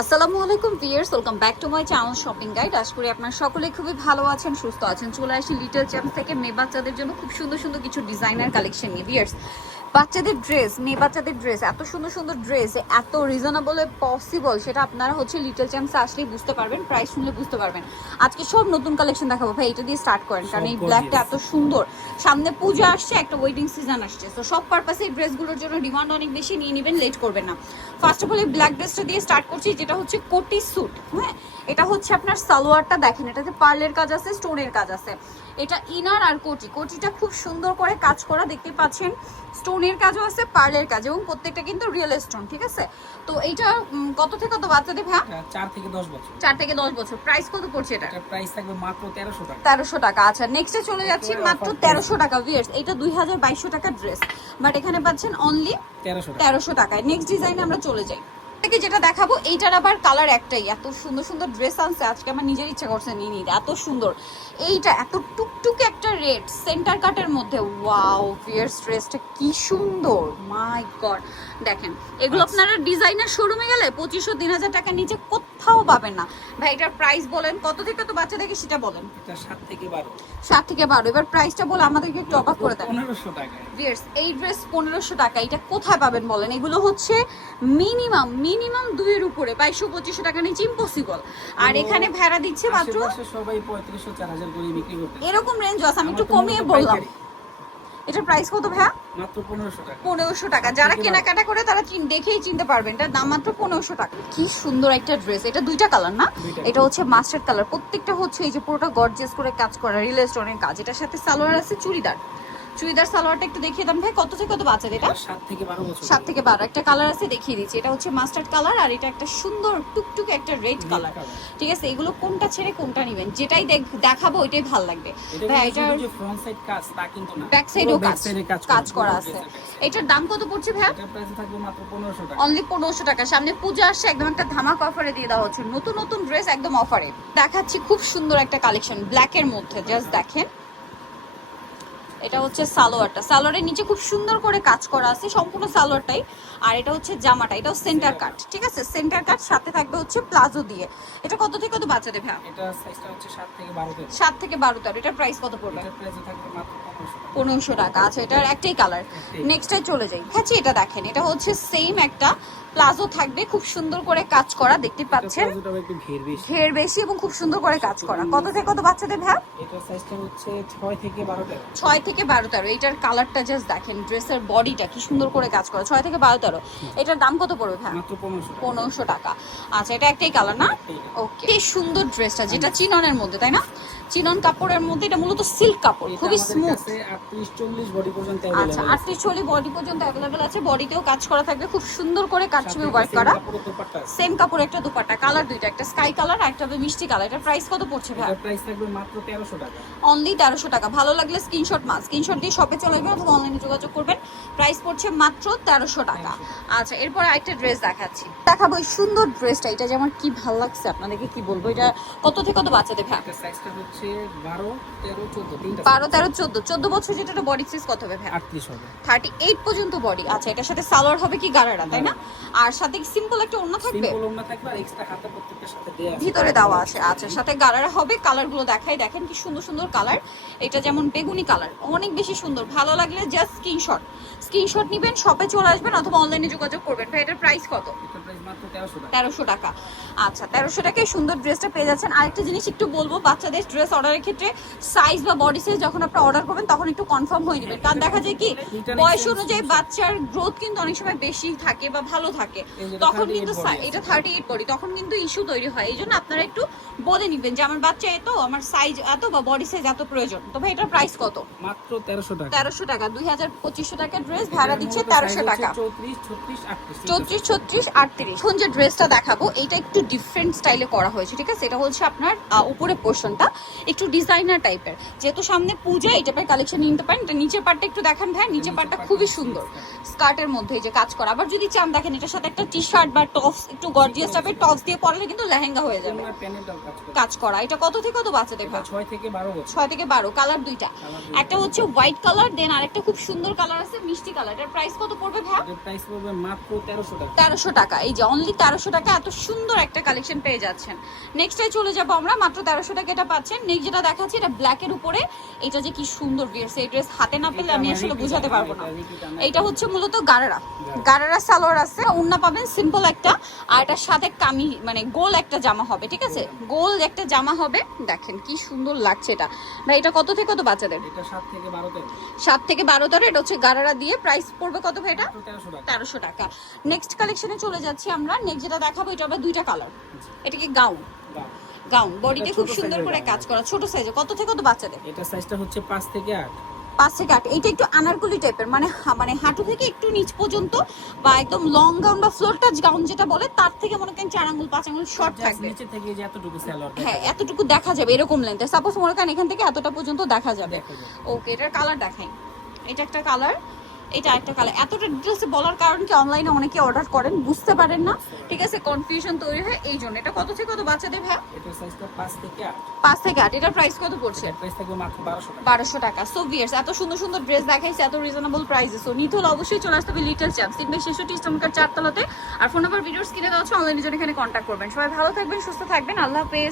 আসসালামু আলাইকুম viewers welcome back to my channel shopping guide আশা করি আপনারা সকলে খুবই ভালো আছেন, সুস্থ আছেন। চলে আসি লিটল চ্যাম্প থেকে। মেয়ে বাচ্চাদের জন্য খুব সুন্দর সুন্দর কিছু ডিজাইনার কালেকশন নিয়ে ভিয়ার্স বাচ্চাদের ড্রেস মেয়ে বাচ্চাদের ড্রেস এত সুন্দর সুন্দর ড্রেস এত রিজনেবল পসিবল সেটা আপনারা হচ্ছে লিটল চ্যাম্পসে আসলেই বুঝতে পারবেন প্রাইস শুনলে বুঝতে পারবেন। আজকে সব নতুন কালেকশন দেখাবো ভাই এটা দিয়ে স্টার্ট করেন কারণ এই ব্ল্যাকটা এত সুন্দর। সামনে পূজা আসছে একটা ওয়েডিং সিজন আসছে তো সব পারপাসে এই ড্রেসগুলোর জন্য ডিমান্ড অনেক বেশি নিয়ে নেবেন লেট করবেন না। ফার্স্ট অফ অল এই ব্ল্যাক ড্রেসটা দিয়ে স্টার্ট করছি যেটা হচ্ছে কোটি স্যুট হ্যাঁ? এটা হচ্ছে আপনার সালোয়ারটা দেখেন এটাতে পার্লের কাজ আছে স্টোনের কাজ আছে। এটা ইনার আর কোটি কোটিটা খুব সুন্দর করে কাজ করা দেখতে পাচ্ছেন স্টোনের কাজও আছে পার্লের কাজ এবং প্রত্যেকটা কিন্তু রিয়েল স্টোন ঠিক আছে? তো এইটা কত থেকে কত বাচ্চাদের ভ্যা এটা চার থেকে দশ বছর। চার থেকে দশ বছর। প্রাইস কত পড়ছে এটা? প্রাইস থাকবে মাত্র তেরোশো টাকা। তেরোশো টাকা। আচ্ছা নেক্সটে চলে যাচ্ছি মাত্র তেরোশো টাকা ভিয়ার্স এটা দুই হাজার বাইশশো টাকা ড্রেস বাট এখানে পাচ্ছেন অনলি টাকা। তেরোশো টাকায়। নেক্সট ডিজাইনে আমরা চলে যাই। থেকে যেটা দেখাবো এইটার আবার কালার একটাই। এত সুন্দর সুন্দর ড্রেস আনছে আজকে আমার নিজের ইচ্ছা করছে নিয়ে নিতে। এত সুন্দর। এইটা এত টুকটুক একটা রেড সেন্টার কাটের মধ্যে। ওয়াও ফিয়ার্স ড্রেসটা কি সুন্দর। মাই গড দেখেন এগুলো আচ্ছা। আপনারা ডিজাইনার শোরুমে গেলে পঁচিশশো তিন হাজার টাকার নিচে কোথাও পাবেন না। ভাই এটার প্রাইস বলেন কত থেকে তো বাচ্চা দেখে সেটা বলেন। এটা সাত থেকে বারো। সাত থেকে বারো। এবার প্রাইসটা বলে আমাদেরকে একটু অবাক করে দেন। পনেরোশো টাকায় ভিয়ার্স এই ড্রেস পনেরোশো টাকা এটা কোথায় পাবেন বলেন? এগুলো হচ্ছে মিনিমাম মিনিমাম দুইয়ের উপরে। বাইশশো পঁচিশশো টাকা নিচে ইম্পসিবল আর এখানে ভেড়া দিচ্ছে মাত্র সবাই পঁয়ত্রিশশো চার হাজার করে বিক্রি করতে এরকম রেঞ্জ আছে আমি একটু কমিয়ে বললাম। এটার প্রাইস কত ভাইয়া? মাত্র পনেরোশো টাকা। পনেরোশো টাকা। যারা কেনাকাটা করে তারা দেখেই চিনতে পারবেন। এটার দাম মাত্র পনেরোশো টাকা। কি সুন্দর একটা ড্রেস এটা দুইটা কালার না? এটা হচ্ছে মাস্টার কালার প্রত্যেকটা হচ্ছে এই যে পুরোটা গর্জিয়াস করে কাজ করা স্টোনের কাজ। এটার সাথে সালোয়ার আছে চুড়িদার। চুড়িদার সালোয়ারটা একটু দেখিয়ে দেন ভাই। কত থেকে কত বাচ্চাদের এটা? সাত থেকে বারো বছর। সাত থেকে বারো। একটা কালার আছে দেখিয়ে দিচ্ছি। এটা হচ্ছে মাস্টার্ড কালার আর এটা একটা সুন্দর টুকটুক একটা রেড কালার ঠিক আছে? এগুলো কোনটা ছেড়ে কোনটা নেবেন? যেটাই দেখ- দেখাবো ওইটাই ভালো লাগবে। ভাই ফ্রন্ট সাইড কাজ তা কিন্তু না। ব্যাক সাইডেও কাজ কাজ করা আছে। এটার দাম কত পড়ছে প্রাইস থাকবে মাত্র টাকা। অনলি পনেরোশো টাকা। সামনে পূজা আসছে একদম একটা ধামাক অফারে দিয়ে দেওয়া হচ্ছে। নতুন নতুন ড্রেস একদম অফারে দেখাচ্ছি খুব সুন্দর একটা কালেকশন ব্ল্যাকের মধ্যে জাস্ট দেখেন। এটা হচ্ছে সালোয়ারটা। সালোয়ারের নিচে খুব সুন্দর করে কাজ করা আছে সম্পূর্ণ সালোয়ারটাই। আর এটা হচ্ছে জামাটা এটাও সেন্টার কাট ঠিক আছে? সেন্টার কাট সাথে থাকবে হচ্ছে প্লাজো দিয়ে। এটা কত থেকে কত বাচ্চাদের ভাই? এটা সাইজটা হচ্ছে সাত থেকে বারো থেকে সাত থেকে বারো তেরো এটার প্রাইস কত পড়বে? এটার প্রাইস থাকবে মাত্র পনেরোশো টাকা। আচ্ছা এটার একটাই কালার। নেক্সটে চলে যাই। হ্যাঁ এটা দেখেন। এটা হচ্ছে সেম একটা প্লাজো থাকবে খুব সুন্দর করে কাজ করা দেখতে পাচ্ছেন? এটা ঘের বেশি। এবং খুব সুন্দর করে কাজ করা। কত থেকে কত বাচ্চাদের ভ্যাপ এটার সাইজটা হচ্ছে ছয় থেকে ছয় থেকে বারো তেরো এটার কালারটা জাস্ট দেখেন ড্রেসের বডিটা কি সুন্দর করে কাজ করা ছয় থেকে বারো তেরো। এটার দাম কত পড়বে ভাই? পনেরোশো টাকা। আচ্ছা এটা একটাই কালার না? ওকে এই সুন্দর ড্রেসটা যেটা চিননের মধ্যে তাই না? চিনন কাপড়ের মধ্যে এটা মূলত সিল্ক কাপড় খুবই স্মুথ আচ্ছা আটত্রিশ চল্লিশ বডি পর্যন্ত অ্যাভেলেবেল আচ্ছা, আছে বডিতেও কাজ করা থাকবে খুব সুন্দর করে কাজ ছবি ওয়ার্ক করা। সেম কাপড় একটা দুপাট্টা কালার দুইটা একটা স্কাই কালার আর একটা হবে মিষ্টি কালার এটার প্রাইস কত পড়ছে ভাই? প্রাইস থাকবে মাত্র তেরোশো টাকা। অনলি তেরোশো টাকা। ভালো লাগলে স্ক্রিনশট মাস স্ক্রিনশট দিয়ে শপে চলে যাবেন অথবা অনলাইনে যোগাযোগ করবেন। প্রাইস পড়ছে মাত্র তেরোশো টাকা। আচ্ছা এরপর আরেকটা ড্রেস দেখাচ্ছি। দেখাবো এই সুন্দর ড্রেসটা এটা যে আমার কি ভালো লাগছে আপনাদেরকে কি বলব? এটা কত থেকে কত বাচ্চাদের ভ্যা এটা সাইজটা হচ্ছে 12 13 14 তিনটা বারো তেরো চোদ্দ। চোদ্দ বছর যেটা বডি সাইজ কত হবে ভ্যা 38 হবে। থার্টি এইট পর্যন্ত বডি আচ্ছা এটার সাথে সালোয়ার হবে কি গারারা তাই না? আর সাথে সিম্পল একটা অন্য থাকবে? সিম্পল ওন্না থাকবে আর এক্সট্রা হাতে প্রত্যেকটার সাথে দেয়া আছে। ভিতরে দেওয়া আছে। আচ্ছা সাথে গারারা হবে। কালারগুলো দেখাই। দেখেন কি সুন্দর সুন্দর কালার এটা যেমন বেগুনি কালার অনেক বেশি সুন্দর। ভালো লাগলে জাস্ট স্ক্রিনশট স্ক্রিনশট নেবেন শপে চলে আসবেন অথবা অনলাইনে যোগাযোগ করবেন। ভাই এটার প্রাইস কত? এটার প্রাইস মাত্র 1300 টাকা। তেরোশো টাকা। আচ্ছা তেরোশো টাকায় সুন্দর ড্রেসটা পেয়ে যাচ্ছেন। আরেকটা জিনিস একটু বলব বাচ্চাদের ড্রেস অর্ডারের ক্ষেত্রে সাইজ বা বডি সাইজ যখন আপনারা অর্ডার করবেন তখন একটু কনফার্ম হয়ে নেবেন। কারণ দেখা যায় কি বয়স অনুযায়ী বাচ্চার গ্রোথ কিন্তু অনেক সময় বেশি থাকে বা ভালো থাকে। তখন কিন্তু এটা থার্টি এইট বডি তখন কিন্তু ইস্যু তৈরি হয়। এই জন্য আপনারা একটু বলে নিবেন যে আমার বাচ্চা এত আমার সাইজ এত বা বডি সাইজ এত প্রয়োজন। তো ভাই এটার প্রাইস কত? মাত্র 1300 টাকা। তেরোশো টাকা দুই হাজার পঁচিশশো টাকা ড্রেস ভাড়া দিচ্ছে তেরোশো টাকা। 34 36 38 চৌত্রিশ ছত্রিশ আটত্রিশ। এখন যে ড্রেসটা দেখাবো এটা একটু ডিফারেন্ট স্টাইলে করা হয়েছে ঠিক আছে? এটা হচ্ছে আপনার উপরে পোর্শনটা একটু ডিজাইনার টাইপের যেহেতু সামনে পূজা এই টাইপের কালেকশন নিতে পারেন। এটা নিচের পার্টটা একটু দেখান ভাই নিচের পার্টটা খুবই সুন্দর। স্কার্টের মধ্যে যে কাজ করা। আবার যদি চান দেখেন এটার সাথে একটা টি শার্ট বা টপস একটু গর্জিয়াস টাইপের টপস দিয়ে পরলে কিন্তু লেহেঙ্গা হয়ে যাবে। কাজ করা। এটা কত থেকে কত বাচ্চাদের ছয় থেকে বারো ছয় থেকে বারো কালার দুইটা। দুইটা। একটা হচ্ছে হোয়াইট কালার দেন আরেকটা খুব সুন্দর কালার আছে মিষ্টি কালার এটার প্রাইস কত পড়বে ভাই এটার প্রাইস পড়বে মাত্র তেরোশো টাকা। তেরোশো টাকা। এই যে অনলি তেরোশো টাকা এত সুন্দর একটা কালেকশন পেয়ে যাচ্ছেন। নেক্সটে চলে যাব আমরা মাত্র তেরোশো টাকা এটা পাচ্ছেন। নেক্সট যেটা দেখাচ্ছি এটা ব্ল্যাকের উপরে। এটা যে কি সুন্দর ভিয়ার্স এই ড্রেস হাতে না পেলে আমি আসলে repeat বুঝাতে পারব না। এটা হচ্ছে মূলত গারারা। গারারা। সালোয়ার আছে উন্না পাবেন সিম্পল একটা। আর এটার সাথে কামি মানে গোল একটা জামা হবে ঠিক আছে? গোল একটা জামা হবে। দেখেন কি সুন্দর লাগছে এটা। ভাই এটা কত থেকে কত বাচ্চাদের? এটা সাত থেকে বারো তেরো। সাত থেকে বারো তারে এটা হচ্ছে গারারা দিয়ে প্রাইস পড়বে কত ভাই এটা? তেরোশো টাকা। নেক্সট কালেকশনে চলে যাচ্ছি আমরা। নেক্সট যেটা দেখাবো এটা আবার দুইটা কালার এটা কি গাউন গাউন বডিতে খুব সুন্দর করে কাজ করা। ছোট সাইজে কত থেকে কত বাচ্চাদের? এটা সাইজটা হচ্ছে পাঁচ থেকে আট। পাঁচ থেকে আট। এইটা একটু আনারকুলি টাইপের মানে মানে হাঁটু থেকে একটু নিচ পর্যন্ত বা একদম লং গাউন বা ফ্লোর টাচ গাউন যেটা বলে তার থেকে মনে করেন চার আঙুল পাঁচ আঙুল শর্ট থাকবে। নিচে থেকে যে এতটুকু স্যালোয়ার হ্যাঁ এতটুকু দেখা যাবে এরকম লেন্থে সাপোজ মনে করেন এখান থেকে এতটা পর্যন্ত দেখা যাবে। দেখা যাবে। ওকে এটার কালার দেখাই। এটা একটা কালার এটা একটা কালার এতটা ডিটেলসে বলার কারণ কি অনলাইনে অনেকে অর্ডার করেন বুঝতে পারেন না। ঠিক আছে কনফিউশন তৈরি হয় এই জন্য। এটা কত থেকে কত বাচ্চাদের ভাই? পাঁচ থেকে আট। আট। এটার প্রাইস কত পড়ছে? এটার প্রাইস থাকবে মাত্র বারোশো টাকা। সো ভিয়ার্স এত সুন্দর সুন্দর ড্রেস দেখাইছে এত রিজনেবল প্রাইসে সো নিতে হলে অবশ্যই চলে আসতে হবে লিটল চ্যাম্প সিনবে ছেষট্টি স্টমকার চারতলাতে। আর ফোন নাম্বার ভিডিওস কিনে দেওয়া হচ্ছে অনলাইনে জন্য এখানে কন্ট্যাক্ট করবেন। সবাই ভালো থাকবেন সুস্থ থাকবেন। আল্লাহ হাফেজ।